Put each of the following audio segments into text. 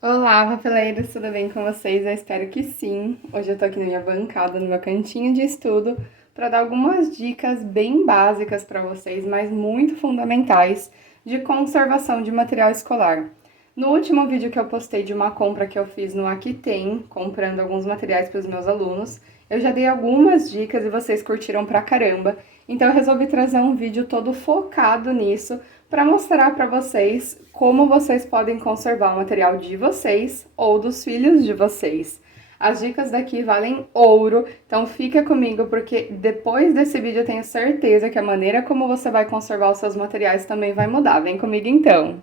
Olá, papeleiros, tudo bem com vocês? Eu espero que sim. Hoje eu tô aqui na minha bancada, no meu cantinho de estudo, para dar algumas dicas bem básicas para vocês, mas muito fundamentais, de conservação de material escolar. No último vídeo que eu postei de uma compra que eu fiz no Aqui Tem, comprando alguns materiais para os meus alunos, eu já dei algumas dicas e vocês curtiram pra caramba, então eu resolvi trazer um vídeo todo focado nisso para mostrar para vocês como vocês podem conservar o material de vocês ou dos filhos de vocês. As dicas daqui valem ouro, então fica comigo porque depois desse vídeo eu tenho certeza que a maneira como você vai conservar os seus materiais também vai mudar. Vem comigo então!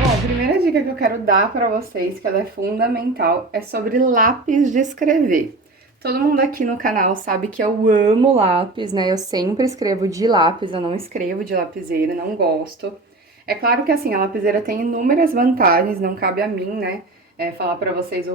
Bom, a primeira dica que eu quero dar para vocês, que ela é fundamental, é sobre lápis de escrever. Todo mundo aqui no canal sabe que eu amo lápis, né? Eu sempre escrevo de lápis, eu não escrevo de lapiseira, não gosto. É claro que assim, a lapiseira tem inúmeras vantagens, não cabe a mim, né, falar pra vocês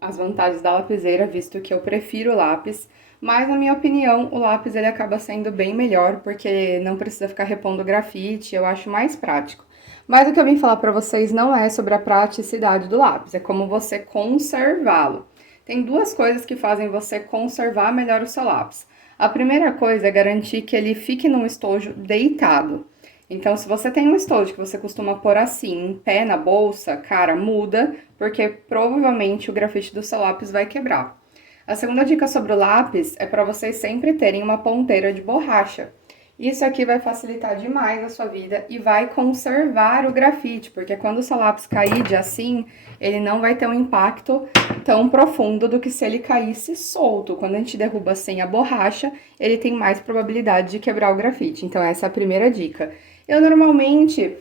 as vantagens da lapiseira, visto que eu prefiro o lápis. Mas, na minha opinião, o lápis ele acaba sendo bem melhor, porque não precisa ficar repondo grafite, eu acho mais prático. Mas o que eu vim falar pra vocês não é sobre a praticidade do lápis, é como você conservá-lo. Tem duas coisas que fazem você conservar melhor o seu lápis. A primeira coisa é garantir que ele fique num estojo deitado. Então, se você tem um estojo que você costuma pôr assim, em pé na bolsa, cara, muda, porque provavelmente o grafite do seu lápis vai quebrar. A segunda dica sobre o lápis é para vocês sempre terem uma ponteira de borracha. Isso aqui vai facilitar demais a sua vida e vai conservar o grafite, porque quando o seu lápis cair de assim, ele não vai ter um impacto tão profundo do que se ele caísse solto. Quando a gente derruba sem a borracha, ele tem mais probabilidade de quebrar o grafite. Então, essa é a primeira dica. Eu normalmente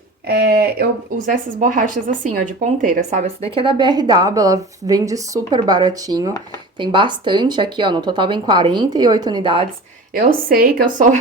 eu uso essas borrachas assim, ó, de ponteira, sabe? Essa daqui é da BRW, ela vende super baratinho. Tem bastante aqui, ó, no total vem 48 unidades. Eu sei que eu sou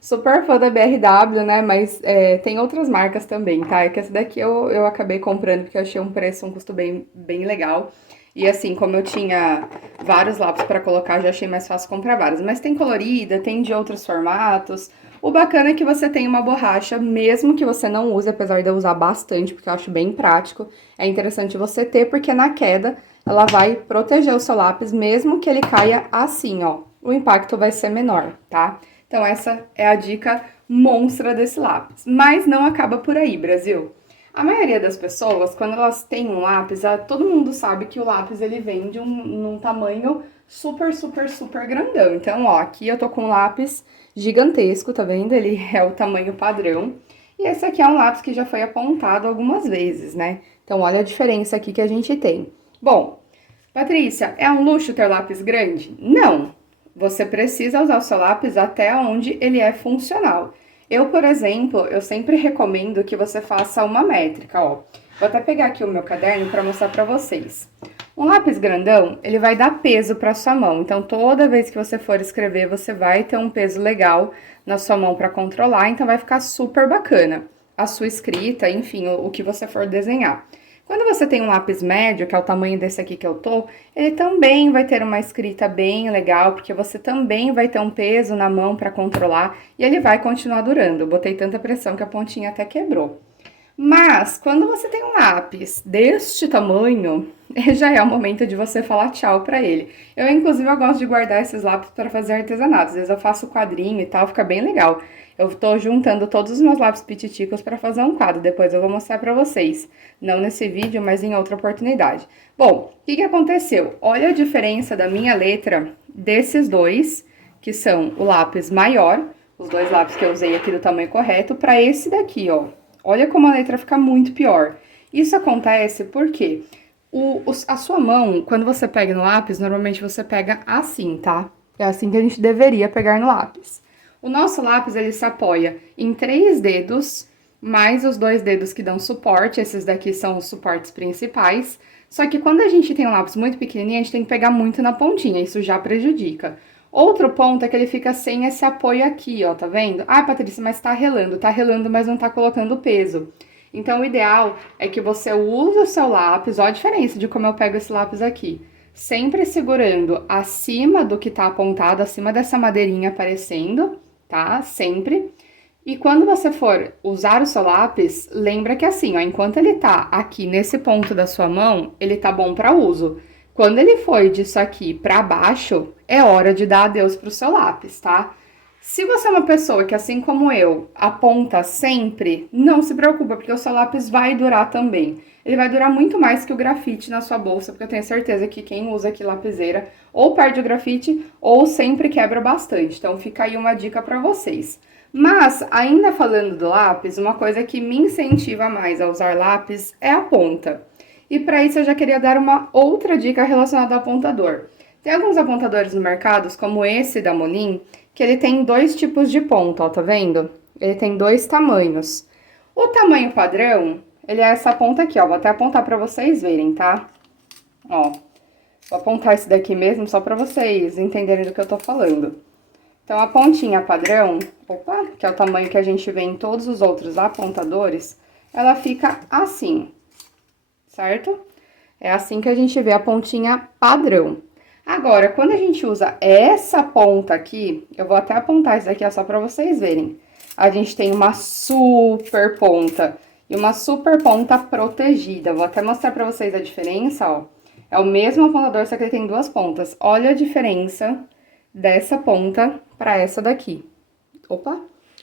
super fã da BRW, né? Mas tem outras marcas também, tá? É que essa daqui eu acabei comprando porque eu achei um preço, um custo bem legal. E assim, como eu tinha vários lápis para colocar, já achei mais fácil comprar vários. Mas tem colorida, tem de outros formatos. O bacana é que você tem uma borracha, mesmo que você não use, apesar de eu usar bastante, porque eu acho bem prático. É interessante você ter, porque na queda ela vai proteger o seu lápis, mesmo que ele caia assim, ó. O impacto vai ser menor, tá? Então essa é a dica monstra desse lápis. Mas não acaba por aí, Brasil. A maioria das pessoas, quando elas têm um lápis, todo mundo sabe que o lápis ele vem de num tamanho super grandão. Então, ó, aqui eu tô com um lápis gigantesco, tá vendo? Ele é o tamanho padrão. E esse aqui é um lápis que já foi apontado algumas vezes, né? Então, olha a diferença aqui que a gente tem. Bom, Patrícia, é um luxo ter lápis grande? Não. Você precisa usar o seu lápis até onde ele é funcional. Eu, por exemplo, eu sempre recomendo que você faça uma métrica, ó. Vou até pegar aqui o meu caderno para mostrar para vocês. Um lápis grandão, ele vai dar peso para sua mão. Então, toda vez que você for escrever, você vai ter um peso legal na sua mão para controlar, então vai ficar super bacana a sua escrita, enfim, o que você for desenhar. Quando você tem um lápis médio, que é o tamanho desse aqui que eu tô, ele também vai ter uma escrita bem legal, porque você também vai ter um peso na mão para controlar e ele vai continuar durando. Eu botei tanta pressão que a pontinha até quebrou. Mas, quando você tem um lápis deste tamanho, já é o momento de você falar tchau pra ele. Inclusive, eu gosto de guardar esses lápis para fazer artesanato. Às vezes eu faço quadrinho e tal, fica bem legal. Eu tô juntando todos os meus lápis pititicos para fazer um quadro. Depois eu vou mostrar pra vocês. Não nesse vídeo, mas em outra oportunidade. Bom, o que aconteceu? Olha a diferença da minha letra desses dois, que são o lápis maior, os dois lápis que eu usei aqui do tamanho correto, para esse daqui, ó. Olha como a letra fica muito pior. Isso acontece porque a sua mão, quando você pega no lápis, normalmente você pega assim, tá? É assim que a gente deveria pegar no lápis. O nosso lápis, ele se apoia em 3 dedos, mais os 2 dedos que dão suporte, esses daqui são os suportes principais. Só que quando a gente tem um lápis muito pequenininho, a gente tem que pegar muito na pontinha, isso já prejudica. Outro ponto é que ele fica sem esse apoio aqui, ó, tá vendo? Ah, Patrícia, mas tá relando, mas não tá colocando peso. Então, o ideal é que você use o seu lápis, ó a diferença de como eu pego esse lápis aqui. sempre segurando acima do que tá apontado, acima dessa madeirinha aparecendo, tá? Sempre. E quando você for usar o seu lápis, lembra que assim, ó, enquanto ele tá aqui nesse ponto da sua mão, ele tá bom para uso. Quando ele foi disso aqui para baixo, é hora de dar adeus pro seu lápis, tá? Se você é uma pessoa que, assim como eu, aponta sempre, não se preocupa, porque o seu lápis vai durar também. Ele vai durar muito mais que o grafite na sua bolsa, porque eu tenho certeza que quem usa aqui lapiseira ou perde o grafite ou sempre quebra bastante. Então fica aí uma dica para vocês. Mas, ainda falando do lápis, uma coisa que me incentiva mais a usar lápis é a ponta. E para isso eu já queria dar uma outra dica relacionada ao apontador. Tem alguns apontadores no mercado, como esse da Molin, que ele tem dois tipos de ponta, ó, tá vendo? Ele tem dois tamanhos. O tamanho padrão, ele é essa ponta aqui, ó, vou até apontar para vocês verem, tá? Ó, vou apontar esse daqui mesmo só para vocês entenderem do que eu tô falando. Então, a pontinha padrão, opa, que é o tamanho que a gente vê em todos os outros apontadores, ela fica assim, certo? É assim que a gente vê a pontinha padrão. Agora, quando a gente usa essa ponta aqui, eu vou até apontar isso aqui, ó, só pra vocês verem. A gente tem uma super ponta e uma super ponta protegida. Vou até mostrar pra vocês a diferença, ó. É o mesmo apontador, só que ele tem duas pontas. Olha a diferença dessa ponta pra essa daqui. Opa,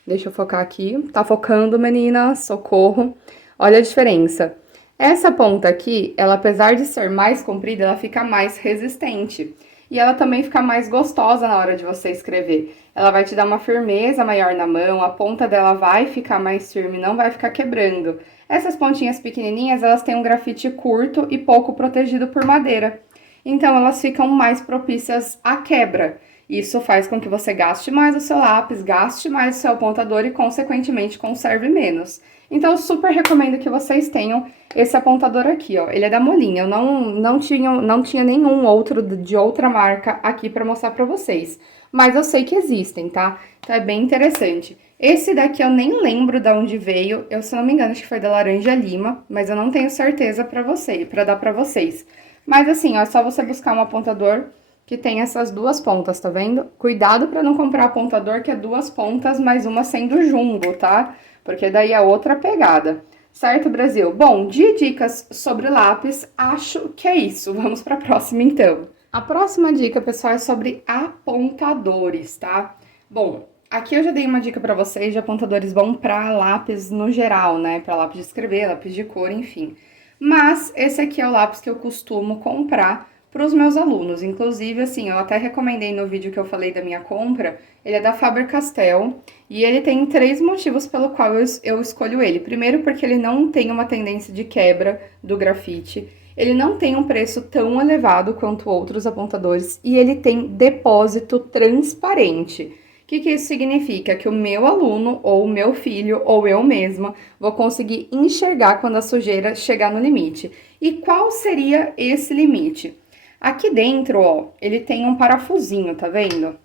deixa eu focar aqui. Tá focando, menina? Socorro. Olha a diferença. Essa ponta aqui, ela apesar de ser mais comprida, ela fica mais resistente. E ela também fica mais gostosa na hora de você escrever. Ela vai te dar uma firmeza maior na mão, a ponta dela vai ficar mais firme, não vai ficar quebrando. Essas pontinhas pequenininhas, elas têm um grafite curto e pouco protegido por madeira. Então, elas ficam mais propícias à quebra. Isso faz com que você gaste mais o seu lápis, gaste mais o seu apontador e, consequentemente, conserve menos. Então, eu super recomendo que vocês tenham esse apontador aqui, ó. Ele é da Molin, eu não tinha nenhum outro de outra marca aqui pra mostrar pra vocês. Mas eu sei que existem, tá? Então, é bem interessante. Esse daqui eu nem lembro de onde veio, eu, se não me engano, acho que foi da Laranja Lima, mas eu não tenho certeza pra dar pra vocês. Mas assim, ó, é só você buscar um apontador que tem essas duas pontas, tá vendo? Cuidado pra não comprar apontador que é duas pontas, mais uma sendo jumbo, tá? Porque daí é outra pegada. Certo, Brasil? Bom, de dicas sobre lápis, acho que é isso. Vamos pra próxima, então. A próxima dica, pessoal, é sobre apontadores, tá? Bom, aqui eu já dei uma dica pra vocês de apontadores bons pra lápis no geral, né? Pra lápis de escrever, lápis de cor, enfim. Mas esse aqui é o lápis que eu costumo comprar para os meus alunos. Inclusive, assim, eu até recomendei no vídeo que eu falei da minha compra, ele é da Faber-Castell e ele tem 3 motivos pelo qual eu escolho ele. Primeiro, porque ele não tem uma tendência de quebra do grafite, ele não tem um preço tão elevado quanto outros apontadores e ele tem depósito transparente. O que isso significa? Que o meu aluno, ou o meu filho, ou eu mesma, vou conseguir enxergar quando a sujeira chegar no limite. E qual seria esse limite? Aqui dentro, ó, ele tem um parafusinho, tá vendo?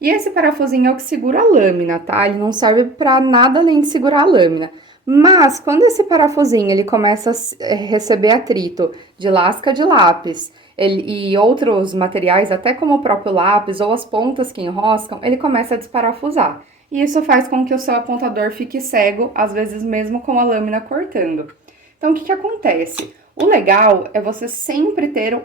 E esse parafusinho é o que segura a lâmina, tá? Ele não serve pra nada além de segurar a lâmina. Mas, quando esse parafusinho ele começa a receber atrito de lasca de lápis e outros materiais, até como o próprio lápis ou as pontas que enroscam, ele começa a desparafusar. E isso faz com que o seu apontador fique cego, às vezes mesmo com a lâmina cortando. Então, o que acontece? O legal é você sempre ter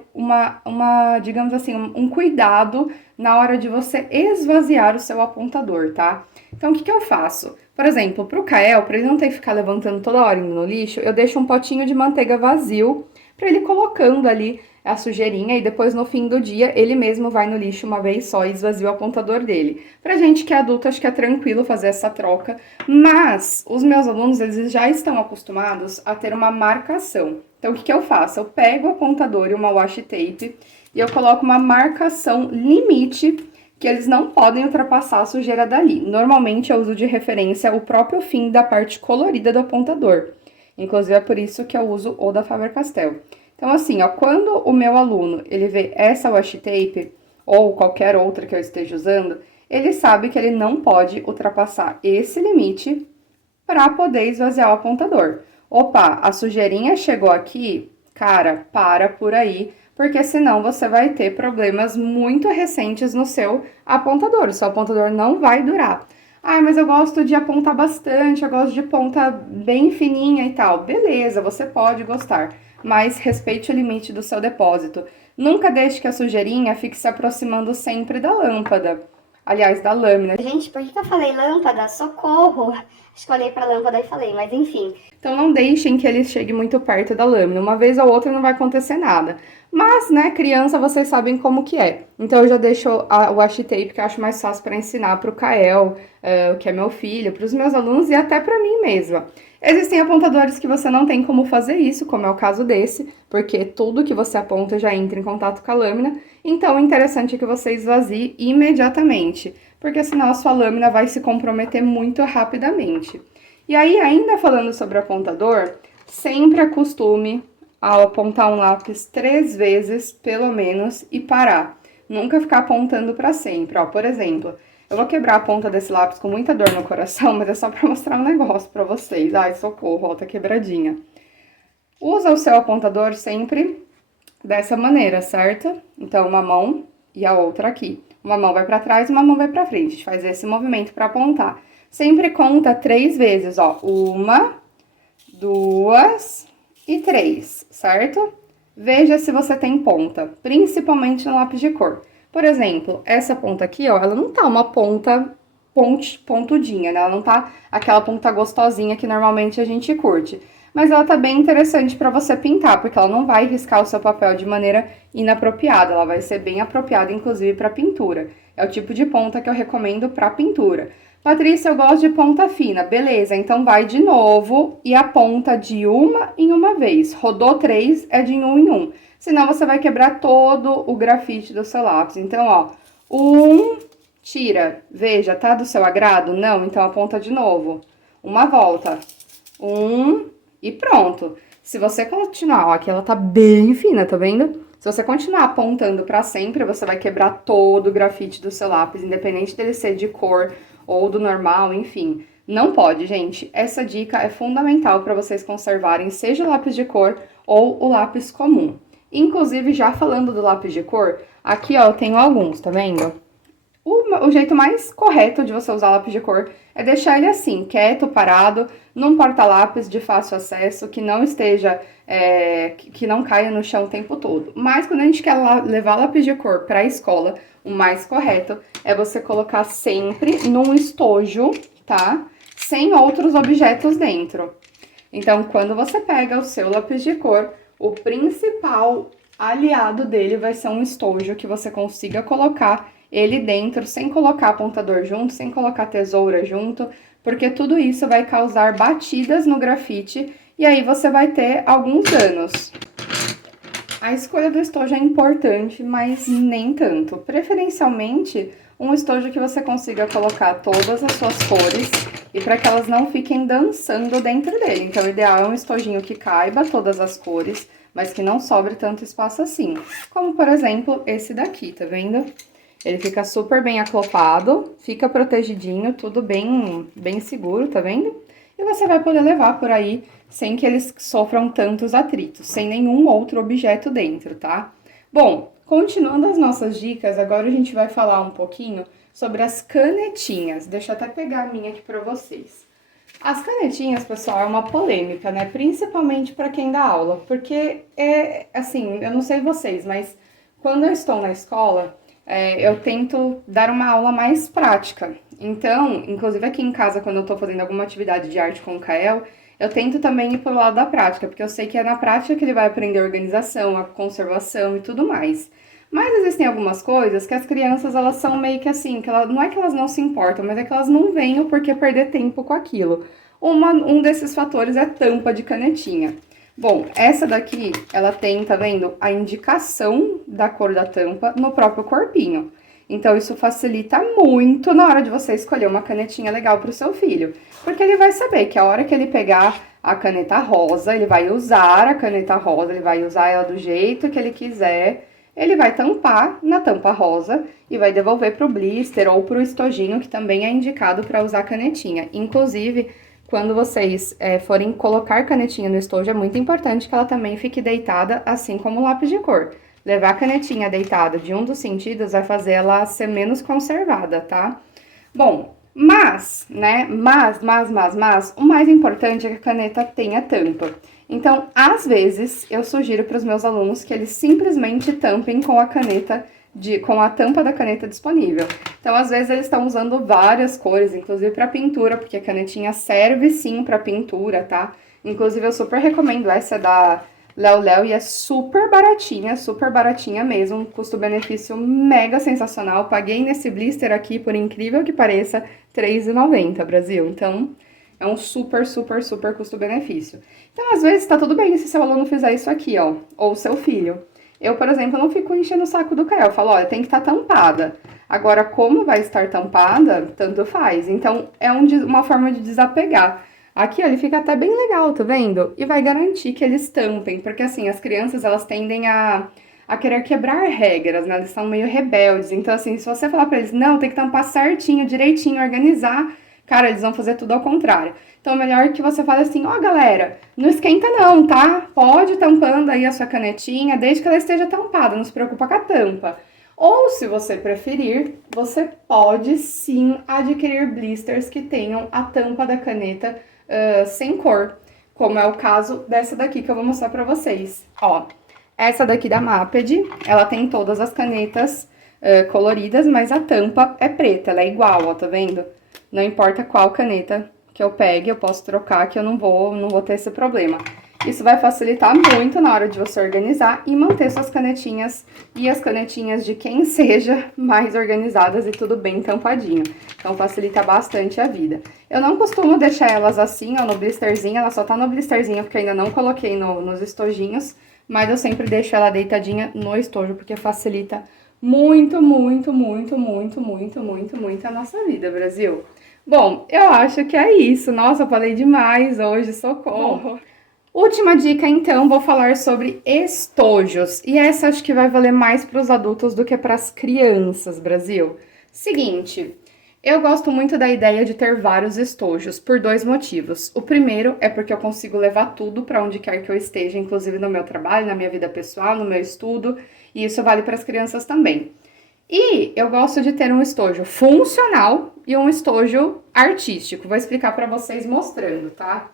digamos assim, um cuidado na hora de você esvaziar o seu apontador, tá? Então, o que eu faço? Por exemplo, pro Kael, para ele não ter que ficar levantando toda hora indo no lixo, eu deixo um potinho de manteiga vazio para ele colocando ali a sujeirinha e depois no fim do dia ele mesmo vai no lixo uma vez só e esvazia o apontador dele. Pra gente que é adulto, acho que é tranquilo fazer essa troca, mas os meus alunos, eles já estão acostumados a ter uma marcação. Então, o que eu faço? Eu pego o apontador e uma washi tape e eu coloco uma marcação limite que eles não podem ultrapassar a sujeira dali. Normalmente, eu uso de referência o próprio fim da parte colorida do apontador. Inclusive, é por isso que eu uso o da Faber-Castell. Então, assim, ó, quando o meu aluno, ele vê essa washi tape, ou qualquer outra que eu esteja usando, ele sabe que ele não pode ultrapassar esse limite para poder esvaziar o apontador. Opa, a sujeirinha chegou aqui, cara, para por aí, porque senão você vai ter problemas muito recentes no seu apontador. O seu apontador não vai durar. Ah, mas eu gosto de apontar bastante, eu gosto de ponta bem fininha e tal. Beleza, você pode gostar, mas respeite o limite do seu depósito. Nunca deixe que a sujeirinha fique se aproximando sempre da lâmpada. Aliás, da lâmina. Gente, por que eu falei lâmpada? Socorro! Escolhi pra lâmpada e falei, mas enfim. Então não deixem que ele chegue muito perto da lâmina. Uma vez ou outra não vai acontecer nada. Mas, né, criança, vocês sabem como que é. Então eu já deixo o washi tape, que eu acho mais fácil para ensinar para o Kael, que é meu filho, para os meus alunos e até para mim mesma. Existem apontadores que você não tem como fazer isso, como é o caso desse, porque tudo que você aponta já entra em contato com a lâmina. Então o interessante é que você esvazie imediatamente, porque senão a sua lâmina vai se comprometer muito rapidamente. E aí, ainda falando sobre o apontador, sempre acostume a apontar um lápis 3 vezes, pelo menos, e parar. Nunca ficar apontando para sempre. Ó, por exemplo, eu vou quebrar a ponta desse lápis com muita dor no coração, mas é só para mostrar um negócio para vocês. Ai, socorro, ó, tá quebradinha. Usa o seu apontador sempre dessa maneira, certo? Então, uma mão e a outra aqui. Uma mão vai para trás, uma mão vai para frente. A gente faz esse movimento para apontar. Sempre conta 3 vezes, ó. 1, 2 e 3, certo? Veja se você tem ponta, principalmente no lápis de cor. Por exemplo, essa ponta aqui, ó, ela não tá uma ponta pontudinha, né? Ela não tá aquela ponta gostosinha que normalmente a gente curte. Mas ela tá bem interessante para você pintar, porque ela não vai riscar o seu papel de maneira inapropriada, ela vai ser bem apropriada, inclusive, para pintura. É o tipo de ponta que eu recomendo para pintura. Patrícia, eu gosto de ponta fina. Beleza, então vai de novo e aponta de uma em uma vez. Rodou 3, é de um em um. Senão você vai quebrar todo o grafite do seu lápis. Então, ó, 1, tira. Veja, tá do seu agrado? Não? Então aponta de novo. Uma volta. 1 e pronto. Se você continuar, ó, aqui ela tá bem fina, tá vendo? Se você continuar apontando pra sempre, você vai quebrar todo o grafite do seu lápis, independente dele ser de cor ou do normal, enfim. Não pode, gente. Essa dica é fundamental para vocês conservarem, seja o lápis de cor ou o lápis comum. Inclusive, já falando do lápis de cor, aqui, ó, eu tenho alguns, tá vendo? O jeito mais correto de você usar lápis de cor é deixar ele assim, quieto, parado, num porta-lápis de fácil acesso, que não esteja, que não caia no chão o tempo todo. Mas quando a gente quer levar lápis de cor para a escola, o mais correto é você colocar sempre num estojo, tá? Sem outros objetos dentro. Então, quando você pega o seu lápis de cor, o principal aliado dele vai ser um estojo que você consiga colocar ele dentro, sem colocar apontador junto, sem colocar tesoura junto, porque tudo isso vai causar batidas no grafite e aí você vai ter alguns danos. A escolha do estojo é importante, mas nem tanto. Preferencialmente, um estojo que você consiga colocar todas as suas cores e para que elas não fiquem dançando dentro dele. Então, o ideal é um estojinho que caiba todas as cores, mas que não sobre tanto espaço assim. Como, por exemplo, esse daqui, tá vendo? Ele fica super bem aclopado, fica protegidinho, tudo bem seguro, tá vendo? E você vai poder levar por aí sem que eles sofram tantos atritos, sem nenhum outro objeto dentro, tá? Bom, continuando as nossas dicas, agora a gente vai falar um pouquinho sobre as canetinhas. Deixa eu até pegar a minha aqui pra vocês. As canetinhas, pessoal, é uma polêmica, né? Principalmente para quem dá aula, porque assim, eu não sei vocês, mas quando eu estou na escola, eu tento dar uma aula mais prática. Então, inclusive aqui em casa, quando eu tô fazendo alguma atividade de arte com o Kael, eu tento também ir pro lado da prática, porque eu sei que é na prática que ele vai aprender a organização, a conservação e tudo mais. Mas existem algumas coisas que as crianças, elas são meio que assim, que não é que elas não se importam, mas é que elas não veem o porquê perder tempo com aquilo. Um desses fatores é tampa de canetinha. Bom, essa daqui, ela tem, tá vendo, a indicação da cor da tampa no próprio corpinho. Então, isso facilita muito na hora de você escolher uma canetinha legal pro seu filho. Porque ele vai saber que a hora que ele pegar a caneta rosa, ele vai usar a caneta rosa, ele vai usar ela do jeito que ele quiser. Ele vai tampar na tampa rosa e vai devolver pro blister ou pro estojinho, que também é indicado para usar canetinha. Inclusive, quando vocês forem colocar canetinha no estojo, é muito importante que ela também fique deitada, assim como o lápis de cor. levar a canetinha deitada de um dos sentidos vai fazer ela ser menos conservada, tá? Bom, né, o mais importante é que a caneta tenha tampa. Então, às vezes, eu sugiro para os meus alunos que eles simplesmente tampem com a caneta com a tampa da caneta disponível. Então, às vezes, eles estão usando várias cores, inclusive para pintura, porque a canetinha serve sim para pintura, tá? Inclusive, eu super recomendo essa da Léo Léo e é super baratinha mesmo, um custo-benefício mega sensacional. Paguei nesse blister aqui, por incrível que pareça, R$3,90, Brasil. Então, é um super custo-benefício. Então, às vezes, tá tudo bem se seu aluno fizer isso aqui, ó, ou seu filho. Eu, por exemplo, não fico enchendo o saco do Kael. Eu falo, olha, tem que estar tampada. Agora, como vai estar tampada, tanto faz. Então, é uma forma de desapegar. Aqui, ó, ele fica até bem legal, tá vendo? E vai garantir que eles tampem, porque assim, as crianças, elas tendem a querer quebrar regras, né? Eles são meio rebeldes. Então, assim, se você falar pra eles, não, tem que tampar certinho, direitinho, organizar, cara, eles vão fazer tudo ao contrário. Então, é melhor que você fale assim, ó, galera, não esquenta não, tá? Pode ir tampando aí a sua canetinha, desde que ela esteja tampada, não se preocupa com a tampa. Ou, se você preferir, você pode sim adquirir blisters que tenham a tampa da caneta sem cor, como é o caso dessa daqui que eu vou mostrar pra vocês. Ó, essa daqui da Maped, ela tem todas as canetas coloridas, mas a tampa é preta, ela é igual, ó, tá vendo? Não importa qual caneta que eu pegue, eu posso trocar, que eu não vou ter esse problema. Isso vai facilitar muito na hora de você organizar e manter suas canetinhas e as canetinhas de quem seja mais organizadas e tudo bem tampadinho. Então, facilita bastante a vida. Eu não costumo deixar elas assim, ó, no blisterzinho, ela só tá no blisterzinho porque ainda não coloquei nos estojinhos, mas eu sempre deixo ela deitadinha no estojo porque facilita muito a nossa vida, Brasil. Bom, eu acho que é isso. Nossa, eu falei demais hoje, socorro. Bom, última dica, então, vou falar sobre estojos. E essa acho que vai valer mais para os adultos do que para as crianças, Brasil. Seguinte, eu gosto muito da ideia de ter vários estojos, por dois motivos. O primeiro é porque eu consigo levar tudo para onde quer que eu esteja, inclusive no meu trabalho, na minha vida pessoal, no meu estudo, e isso vale para as crianças também. E eu gosto de ter um estojo funcional e um estojo artístico. Vou explicar para vocês mostrando, tá?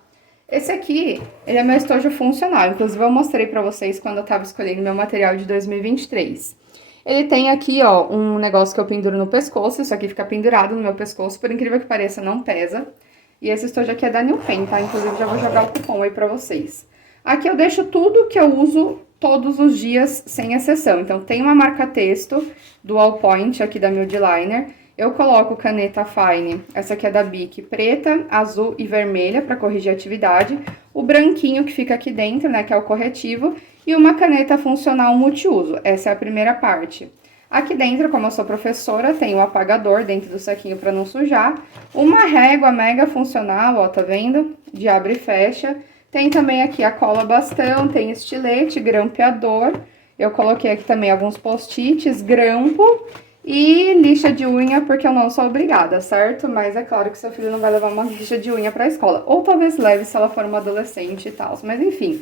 Esse aqui, ele é meu estojo funcional. Inclusive, eu mostrei para vocês quando eu tava escolhendo meu material de 2023. Ele tem aqui, ó, um negócio que eu penduro no pescoço. Isso aqui fica pendurado no meu pescoço. Por incrível que pareça, não pesa. E esse estojo aqui é da New Pen, tá? Inclusive, já vou jogar o cupom aí pra vocês. Aqui eu deixo tudo que eu uso todos os dias, sem exceção. Então, tem uma marca-texto do Allpoint aqui da Mood Liner. Eu coloco caneta Fine, essa aqui é da Bic, preta, azul e vermelha para corrigir a atividade. O branquinho que fica aqui dentro, né, que é o corretivo. E uma caneta funcional multiuso, essa é a primeira parte. Aqui dentro, como eu sou professora, tem o apagador dentro do saquinho para não sujar. Uma régua mega funcional, ó, tá vendo? De abre e fecha. Tem também aqui a cola bastão, tem estilete, grampeador. Eu coloquei aqui também alguns post-its, grampo e lixa de unha, porque eu não sou obrigada, certo? Mas é claro que seu filho não vai levar uma lixa de unha pra escola. Ou talvez leve se ela for uma adolescente e tal. Mas enfim,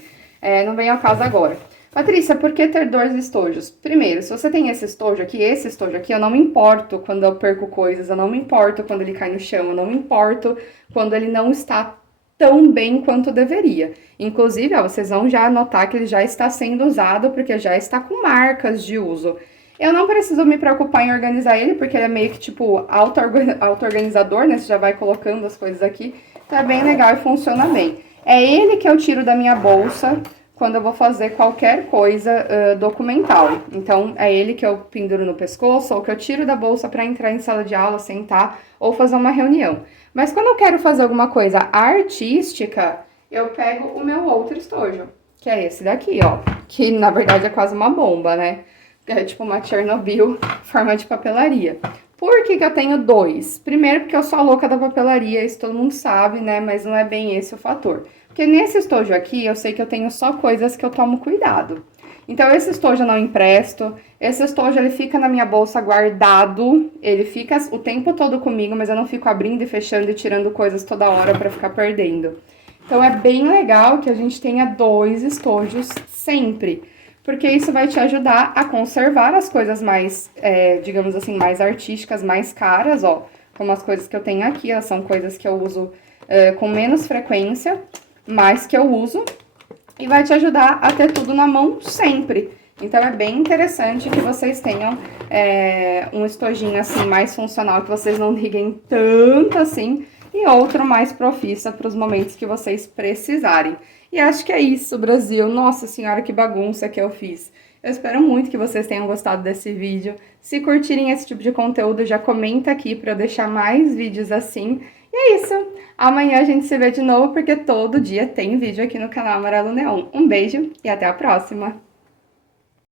não vem ao caso agora. Patrícia, por que ter dois estojos? Primeiro, se você tem esse estojo aqui, eu não me importo quando eu perco coisas, eu não me importo quando ele cai no chão, eu não me importo quando ele não está tão bem quanto deveria. Inclusive, ó, vocês vão já notar que ele já está sendo usado, porque já está com marcas de uso. Eu não preciso me preocupar em organizar ele, porque ele é meio que, tipo, auto-organizador, né? Você já vai colocando as coisas aqui. Então, é bem legal e funciona bem. É ele que eu tiro da minha bolsa quando eu vou fazer qualquer coisa documental. Então, é ele que eu penduro no pescoço ou que eu tiro da bolsa para entrar em sala de aula, sentar ou fazer uma reunião. Mas quando eu quero fazer alguma coisa artística, eu pego o meu outro estojo, que é esse daqui, ó. Que, na verdade, é quase uma bomba, né? É tipo uma Chernobyl, forma de papelaria. Por que que eu tenho dois? Primeiro, porque eu sou a louca da papelaria, isso todo mundo sabe, né? Mas não é bem esse o fator. Porque nesse estojo aqui, eu sei que eu tenho só coisas que eu tomo cuidado. Então, esse estojo eu não empresto, esse estojo ele fica na minha bolsa guardado, ele fica o tempo todo comigo, mas eu não fico abrindo e fechando e tirando coisas toda hora pra ficar perdendo. Então, é bem legal que a gente tenha dois estojos sempre. porque isso vai te ajudar a conservar as coisas mais, digamos assim, mais artísticas, mais caras, ó. Como as coisas que eu tenho aqui, elas são coisas que eu uso com menos frequência, mas que eu uso. E vai te ajudar a ter tudo na mão sempre. Então, é bem interessante que vocês tenham um estojinho, assim, mais funcional, que vocês não liguem tanto, assim, e outro mais profissa para os momentos que vocês precisarem. E acho que é isso, Brasil. Nossa Senhora, que bagunça que eu fiz. Eu espero muito que vocês tenham gostado desse vídeo. Se curtirem esse tipo de conteúdo, já comenta aqui para eu deixar mais vídeos assim. E é isso. Amanhã a gente se vê de novo, porque todo dia tem vídeo aqui no canal Amarelo Neon. Um beijo e até a próxima!